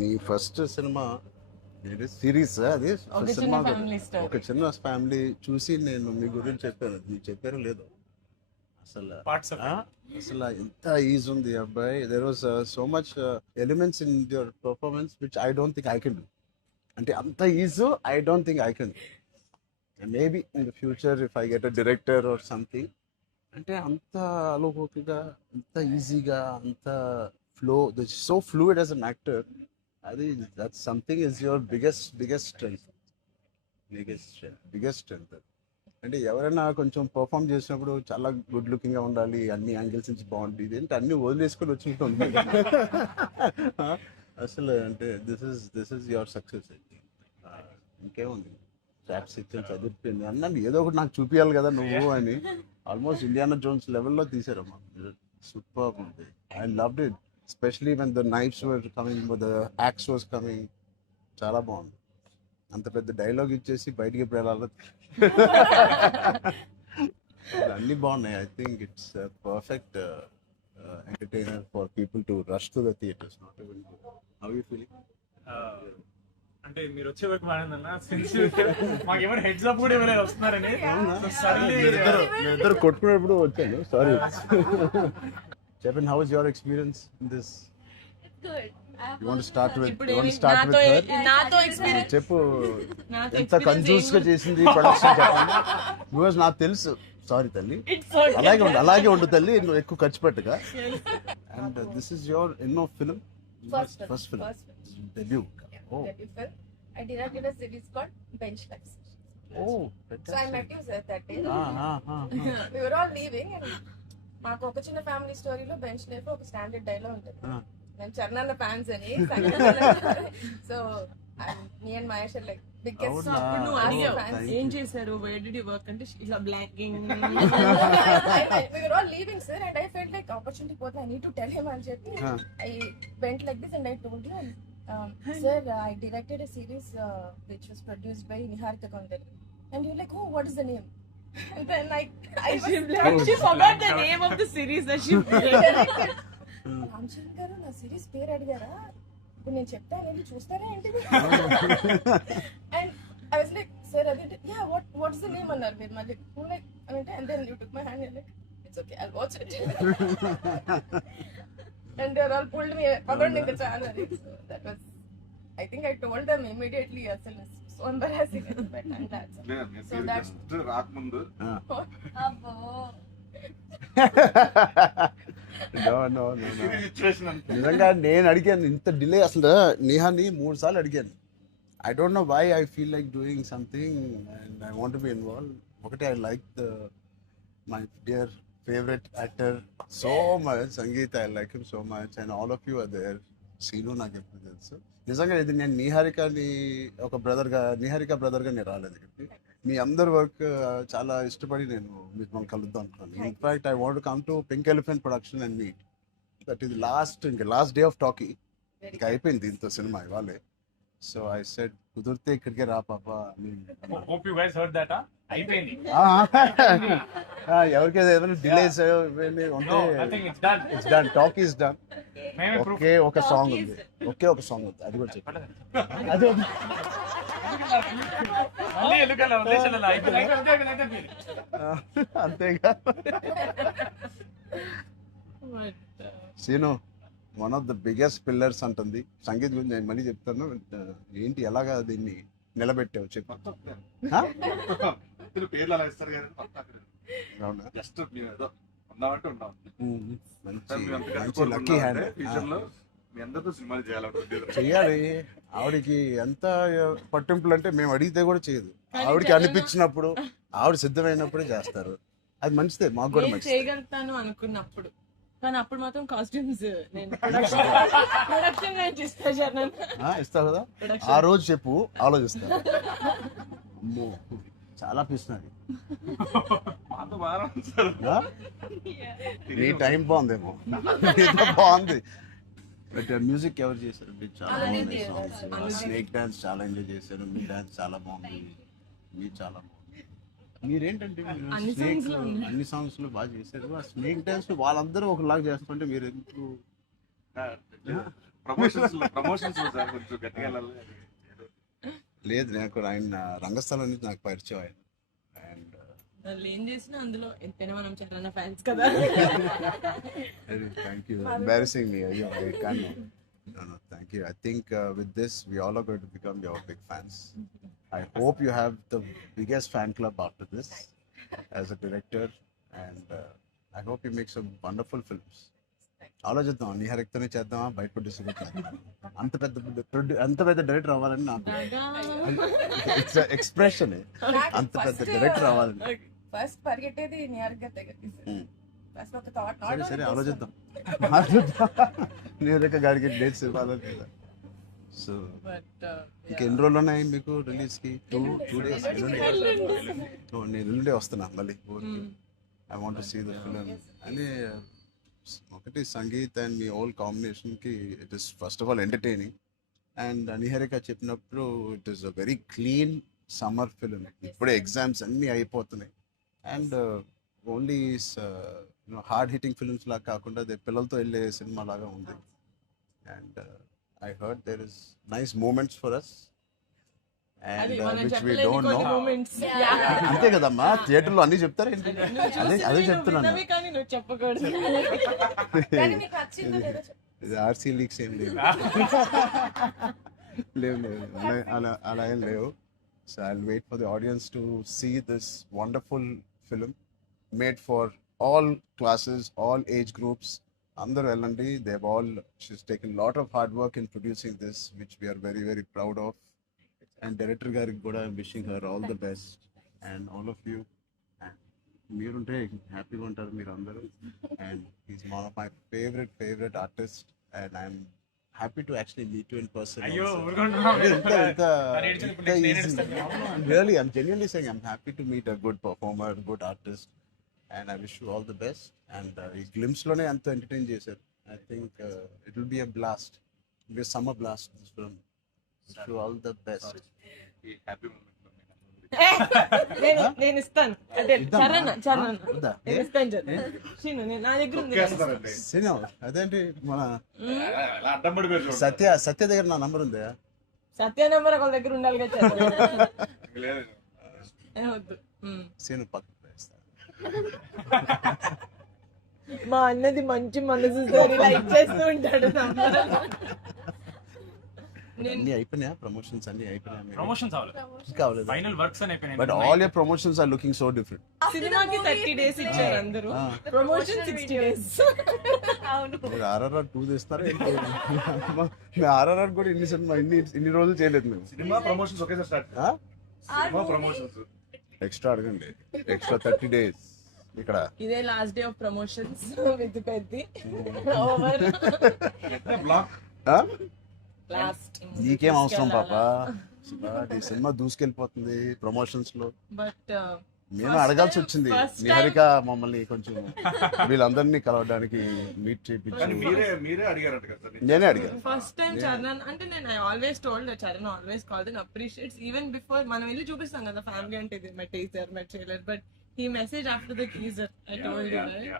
మీ first cinema series అది cinema ఒక చిన్న ఫ్యామిలీ చూసి నేను మీ గురించి చెప్పాను, మీరు చెప్పారో లేదో. అసలు అసలు ఎంత ఈజ్ ఉంది అబ్బాయి. There was so much elements in your performance which I don't think I can do. అంటే అంత ease I don't think I can. Maybe in the future if I get a director or something, అంటే అంత అలోకిగా, అంత ఈజీగా, అంత flow, so fluid as an actor. అది that something is your biggest strength. అంటే ఎవరైనా కొంచెం పర్ఫామ్ చేసినప్పుడు చాలా గుడ్ లుకింగ్ గా ఉండాలి, అన్ని యాంగిల్స్ నుంచి బాగుంటుంది, ఏంటి అన్ని వదిలేసుకొని వచ్చినట్టు అసలు. అంటే దిస్ ఇస్ యువర్ సక్సెస్. ఇంకేముంది, ట్రాప్స్ ఇచ్చాను, చదివిపోయింది అన్నాను, ఏదో ఒకటి నాకు చూపించాలి కదా నువ్వు అని. ఆల్మోస్ట్ ఇండియానా జోన్స్ లెవెల్లో తీసారమ్మా. సూపర్ ఉంది. I loved it, especially when the knifes were coming, the axe was coming. చాలా బాగుంది. అంత పెద్ద డైలాగ్ ఇచ్చేసి బయటికి ఎప్పుడు వెళ్ళాలి. అన్నీ బాగున్నాయి. I think it's perfect entertainer for people to rush to the theatres. Not even how you feeling? అంటే మీరు వచ్చే వరకు బాగుందన్న, మాకు ఏమైనా హెడ్స్ అప్ కూడా ఇవ్వలేదు వస్తున్నారని. ఇద్దరు కొట్టుకునేప్పుడు వచ్చాను, సారీ. చెప్పండి, how is your experience in this? You want to start with her? నాతో ఎక్స్పీరియన్స్ చెప్పు, ఎంత కన్ఫ్యూజ్ గా చేసింది ప్రొడక్షన్ చెప్పండి. బికాజ్ నాకు తెలుసు. సారీ తల్లి, అలాగే ఉండు తల్లి, నువ్వు ఎక్కువ ఖర్చు పెట్టగా. అండ్ దిస్ ఇస్ యువర్ ఎన్నో film? First film, debut. Oh, debut film. I directed a series called Bench Life. oh, So I met you sir that day. ah. We were all leaving and మాకు ఒక చిన్న family స్టోరీలో bench life ఒక standard dialogue ఉంటుంది. నేను Charan fans అని, so me and Mahesh like biggest. అప్పుడు నువ్వు అడిగావు ఏం చేశారు, వేర్ డిడ్ యు వర్క్ అంటే ఇలా blocking. We were all leaving sir and I felt like opportunity పోతే I need to tell him అని చెప్పి I went like this and I told you, sir, I directed a series which was produced by Niharika Kondali. And you're like, oh, what is the name? And then she forgot the name of the series that she directed. Ramachandra గారు నా series పేరు అడిగారా, ఇప్పుడు నేను చెప్తాను వెళ్ళి చూస్తారా ఏంటిది? And I was like, sir అది యా వాట్స్ ద నేమ్ అన్నారు మీరు మళ్ళీ. లైక్ అంటే and then you took my hand like it's okay I'll watch it. And they all pulled me around in the channel. So that was, I think I told them immediately, asal so embarrassing. But and that's so that's raak mundu abbo no నిజంగా నేను అడిగాను ఇంత delay. అసలు నేహాని 3 సార్లు అడిగాను. I don't know why I feel like doing something and I want be involve. ఒకటి, I like my dear favorite actor so much, Sangeet, I like him so much and all of you are there. Seenu నాకు ఎప్పుడు తెలుసు. నిజంగా ఇది నేను నిహారికని ఒక బ్రదర్గా, నిహారిక బ్రదర్గా నేను రాలేదు ఇక్కడికి. మీ అందరి వర్క్ చాలా ఇష్టపడి నేను మిమ్మల్ని కలుద్దాం అనుకున్నాను. In fact I want come to Pink Elephant production and meet. That is last day of talkie. ఇంకా అయిపోయింది దీంతో సినిమా ఇవాళే. సో ఐ సెడ్ కుదిరితే ఇక్కడికే రా పాప. Hope you guys heard that. అయిపోయింది. ఎవరికైనా ఏదైనా డిలేస్ ఉంటే it's done, talk is done. ఒకే ఒక సాంగ్ ఉంది, అది కూడా చెప్పండి. అది అంతేగా. Seenu one of the biggest pillars అంటుంది. సంగీత్ గురించి నేను మళ్ళీ చెప్తాను. ఏంటి, ఎలాగా దీన్ని నిలబెట్టావు చెప్పు. పేర్లు అలా ఇస్తారు కదా, జస్ట్ ఏదో ఉన్నామంటే ఉన్నాం. Lucky hand. ఫ్యూచర్ లో మీ అందరితో సినిమాలు చెయ్యాలి. ఆవిడకి ఎంత పట్టింపులు అంటే మేము అడిగితే కూడా చేయదు. ఆవిడకి అనిపించినప్పుడు, ఆవిడ సిద్ధమైనప్పుడే చేస్తారు. అది మంచిదే, మాకు కూడా మంచిది. చేయగలుగుతాను అనుకున్నప్పుడు, కానీ అప్పుడు మాత్రం కాస్ట్యూమ్స్ నేను ప్రొడక్షన్ ఇస్తావు కదా, ఆ రోజు చెప్పు, ఆలోచిస్తా. అమ్మో చాలా పిస్తున్నది. నీ టైం బాగుందేమో, బాగుంది. బట్ మ్యూజిక్ ఎవరు చేశారు? చాలా బాగుంది సాంగ్స్. స్నేక్ డాన్స్ చాలా ఎంజాయ్ చేశారు. మీ డాన్స్ చాలా బాగుంది. మీరు చాలా బాగుంది. మీరేంటంటే స్నేక్ అన్ని సాంగ్స్ లో బాగా చేశారు. ఆ స్నేక్ డాన్స్ వాళ్ళందరూ ఒకలాగా చేస్తుంటే మీరు ఎందుకు ప్రమోషన్స్ సార్ కొంచెం గట్టిగా వెళ్ళాలి. లేదు నాకు ఆయన రంగస్థలం నుంచి నాకు పరిచయం ఆయన. అండ్ వాళ్ళు ఏం చేసినా అందులో ఎంతైనా మనం చాలా ఫ్యాన్స్ కదా. Thank you, embarrassing me. అయ్యో I can. No, thank you. I think with this, we all are going to become your big fans. I hope you have the biggest fan club after this as a director, and I hope you make some wonderful films. ఆలోచిద్దాం, నిహారికతోనే చేద్దామా, బయట producer అంత పెద్ద director అవ్వాలని నాకు it's expression. అంత పెద్ద director అవ్వాలని ఫస్ట్ పరిగెట్టేది నిహారిక దగ్గరికి. ఫస్ట్ ఒక థాట్. సరే ఆలోచిద్దాం. నిహారిక గారికి డేట్స్ ఇవ్వాలి. సో ఇంకా ఎన్ని రోజులు ఉన్నాయి మీకు రిలీజ్ కి? 2 days. నేను ఎల్లుండే వస్తున్నా మళ్ళీ ఊరికి. I want to see the film. అని ఒకటి సంగీత్ అండ్ మీ ఓల్ కాంబినేషన్ కి it is first of all entertaining. And Niharika చెప్పినప్పుడు it is a very clean summer film. ఇప్పుడే ఎగ్జామ్స్ అన్నీ అయిపోతున్నాయి. And only hard hitting films లాగా కాకుండా అదే పిల్లలతో వెళ్ళే సినిమా లాగా ఉంది. And I heard there is nice moments for us and which we don't know. అంతే కదమ్మా, థియేటర్లో అన్ని చెప్తారు ఏంటి? అదే చెప్తున్నాను. కానీ నువ్వు చెప్పకూడదు. కానీ మీకు నచ్చిందో లేదో చెప్పు. ఇది ఆర్సీ లీక్స్ ఏం లేవు. అలా ఏం లేవు. So I will wait for the audience to see this wonderful film made for all classes, all age groups. అందరూ వెళ్ళండి. she's taken a lot of hard work in producing this, which we are very very proud of. And director గారికి కూడా I'm wishing her all the best and all of you. And మీరుంటే హ్యాపీగా ఉంటారు మీరు అందరూ. And he's one of my favorite artists and I'm happy to actually meet you in person. అయ్యో also. Really, I'm genuinely saying I'm happy to meet a good performer, good artist. And I wish you all the best. And ఈ glimpse లోనే అంత entertain చేశారు. I think it will be a blast. It will be a summer blast, this film. Wish you all the best. ఈ happy moment నేను ఇస్తాను. అదే చరణ్ వద్దా? నేను ఇస్తాను. శ్రీను, నా దగ్గర ఉంది. సినిమా అదేంటి మన అడ్డం పడిపోయారు. సత్య దగ్గర నా నంబర్ ఉందా? సత్య నెంబర్ ఒకళ్ళ దగ్గర ఉండాలి కదా. లేదు వద్దు. సీను పక్కన వేస్తా. మా అన్నది మంచి మనసు సార్, ఇలా ఇచ్చేస్తూ ఉంటాడు. అన్ని అయిపోయినాయా? ప్రమోషన్స్ అన్ని అయిపోయినాయా? ప్రమోషన్స్ అవ్వాలి, ఇంకా అవ్వలేదు. ఫైనల్ వర్క్స్ అని అయిపోయినాయి. But all your promotions are looking so different. సినిమాకి 30 days ఇచ్చారు అందరూ, ప్రమోషన్ 60 days. మీరు RRR 2 తీస్తారా? మేము RRR కూడా ఇన్ని సినిమా ఇన్ని రోజులు చేయలేదు మేము. సినిమా ప్రమోషన్స్ ఒకేసారి స్టార్ట్. సినిమా ప్రమోషన్స్ ఎక్స్ట్రా అడగండి. ఎక్స్ట్రా 30 days ఇక్కడ. ఇదే last day of promotions with Peddi ఓవర్ బ్లాక్. లాస్ట్. నీకేం అవసరం పాపా? ఈ సినిమా దూసుకెళ్ళిపోతుంది ప్రమోషన్స్ లో. బట్ నేను అడగాల్సి వచ్చింది. నిహారిక మమ్మల్ని కొంచెం వీళ్ళందరినీ కలవడానికి మీట్ చేయించి మీరే అడిగారంట కదా. నేనే అడిగాను. ఫస్ట్ టైం చరణ్ అంటే నేను I always told Charan always called and appreciates even before మనం వెళ్ళి చూపిస్తాం కదా ఫ్యామిలీ అంటే ఇది my teaser my trailer, but he message after the teaser I told you right.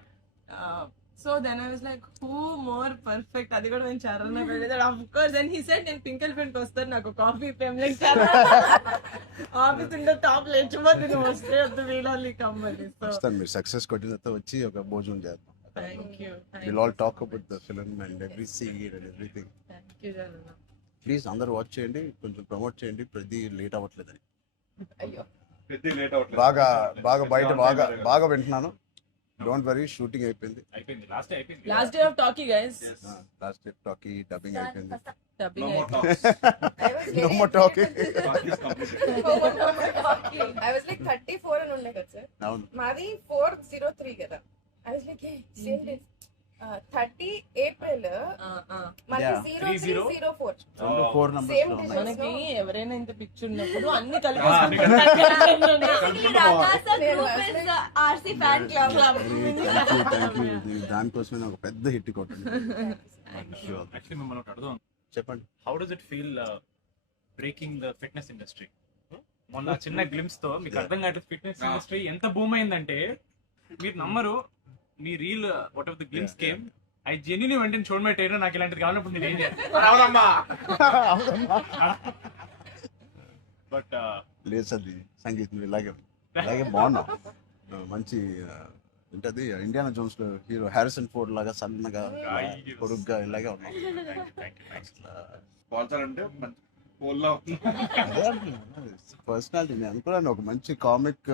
So then I was like who more perfect. అది కూడా నేను చరణ్ వెళ్ళేది of course. And he said నేను పింక్ ఎలిఫెంట్ కి వస్తాను, నాకు కాఫీ ఫేమ్ లైక్ ఆఫీస్ ఉండే top లేచిపోతే నువ్వు వస్తే వద్దు వీళ్ళని కమ్మని. సో వస్తాను. మీరు సక్సెస్ కొట్టిన తర్వాత వచ్చి ఒక భోజనం చేద్దాం. Thank you. We'll all talk about the film and every scene and everything. Thank you Charan. Please అందరూ వాచ్ చేయండి, కొంచెం ప్రమోట్ చేయండి. ప్రతి లేట్ అవ్వట్లేదని అయ్యో పెద్ద లేట్ అవ్వట్లేదు. బాగా బయట బాగా వింటున్నాను. డోంట్ వరీ, షూటింగ్ అయిపోయింది. లాస్ట్ అయిపోయింది. Last day of talkie guys. Last day talkie dubbing అయిపోయింది. డబ్బింగ్ No more అయిపోయింది. talks. No more talking. Talk is completed. I was like 34 అని ఉండే కదా సార్. అవును. మాది 403 కదా. I was like same days. 30 April మనకి 0304 రెండు 4 Same numbers లో ఉన్నాయి. మనకి ఎవరైనా ఇంత పిచ్చి ఉన్నప్పుడు అన్ని కలిపి RC fan club. Thank you. దానికోసమే నాకు పెద్ద హిట్ కొట్టండి. యాక్చువల్లీ మిమ్మల్ని ఒకటి అడుగుదాం. చెప్పండి. How does it feel breaking the fitness industry? మొన్న చిన్న గ్లిమ్స్ తో మీకు అర్థం కావట్లేదు ఫిట్నెస్ ఇండస్ట్రీ ఎంత బూమ్ అయిందంటే మీరు నమ్మరు. మీ reel whatever the glimpse came I genuinely వెంటనే చూడమే ట్రైలర్ నాకు ఇలాంటిది కావాలన్నప్పుడు నేను ఏం చేయాలి బట్ లేదు సార్ సంగీత్ నువ్వు ఇలాగే బాగున్నావు మంచి ఏంటది ఇండియానా జోన్స్ లో హీరో హ్యారిసన్ ఫోర్డ్ లాగా సన్నగా పొడుగ్గా ఇలాగే ఉన్నావు స్పాన్సర్ అంటే మంచి పోల్లో పర్సనాలిటీ నేను అనుకున్నాను ఒక మంచి కామిక్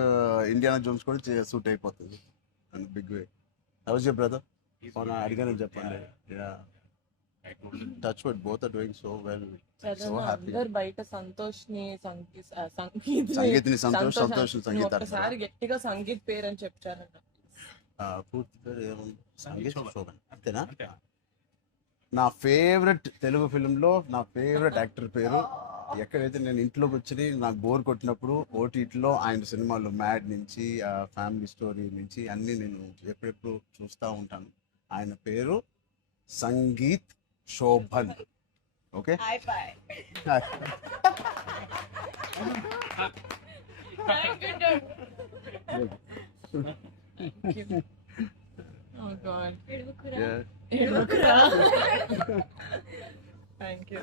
ఇండియానా జోన్స్ కూడా సూట్ అయిపోతుంది big way house your brother అడిగానని చెప్పండి touch wood both are doing so well so happy అందరు బయట సంతోష్ ని సంగీత్ని సంతోష్ సంగీత్ ఒకసారి గట్టిగా సంగీత్ పేరు అని చెప్పారంట. పూర్తి పేరు ఏముంది సంగీత్ శోభన్ అంతేనా నా ఫేవరెట్ తెలుగు ఫిల్మ్లో నా ఫేవరెట్ యాక్టర్ పేరు ఎక్కడైతే నేను ఇంట్లోకి వచ్చి నాకు బోర్ కొట్టినప్పుడు ఓటీటీలో ఆయన సినిమాలు మ్యాడ్ నుంచి ఫ్యామిలీ స్టోరీ నుంచి అన్నీ నేను ఎప్పుడెప్పుడు చూస్తూ ఉంటాను. ఆయన పేరు Sangeeth Shobhan. Okay Oh God. Yeah. Thank you.